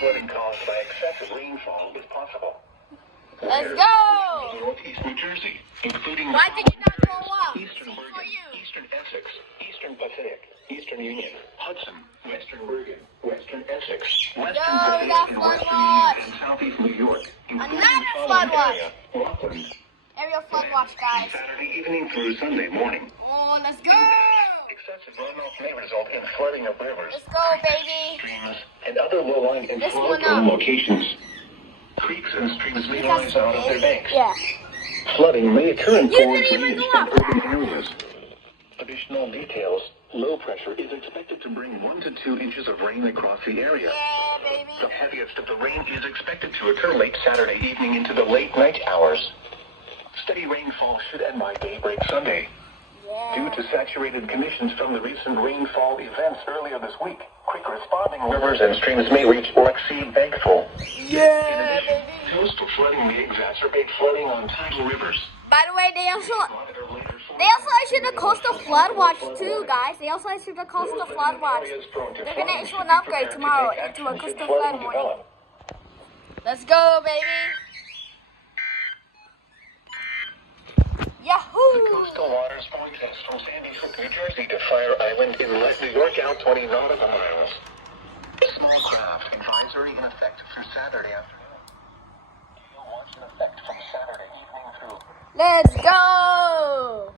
flooding caused by excessive rainfall is possible. Let's go! Northeast New Jersey, including Why did you not go up? Eastern Bergen, Eastern Essex, Eastern Pacific, Eastern Union, Hudson, Western Bergen, Western Essex, Western Pacific, and Western Union, and Southeast New York, including Another flood watch. Rockland. Aerial flood watch, guys. Saturday evening through Sunday morning. Oh, let's go! Excessive runoff may result in flooding of rivers, Let's go, baby! streams, and other low-lying and This flood-prone one up. locations. Creeks and streams may rise out of their banks. Yeah. Flooding may occur in You forest didn't even drainage go and up. urban areas. Additional details. Low pressure is expected to bring 1 to 2 inches of rain across the area. Yeah, baby. The heaviest of the rain is expected to occur late Saturday evening into the late night hours. Steady rainfall should end by daybreak Sunday. Due to saturated conditions from the recent rainfall events earlier this week, quick responding rivers and streams may reach or exceed bankful. Yeah, In addition, baby. coastal flooding may exacerbate flooding on tidal rivers. By the way, they also issued a coastal flood watch too, guys. They also issued a coastal flood watch. They're gonna issue an upgrade tomorrow into a coastal flood warning. Let's go, baby. Yahoo! The coastal waters forecast from Sandy Hook, New Jersey to Fire Island inlet, New York out 20 nautical miles. Small craft advisory in effect through Saturday afternoon. Gale watch in effect from Saturday evening through. Let's go!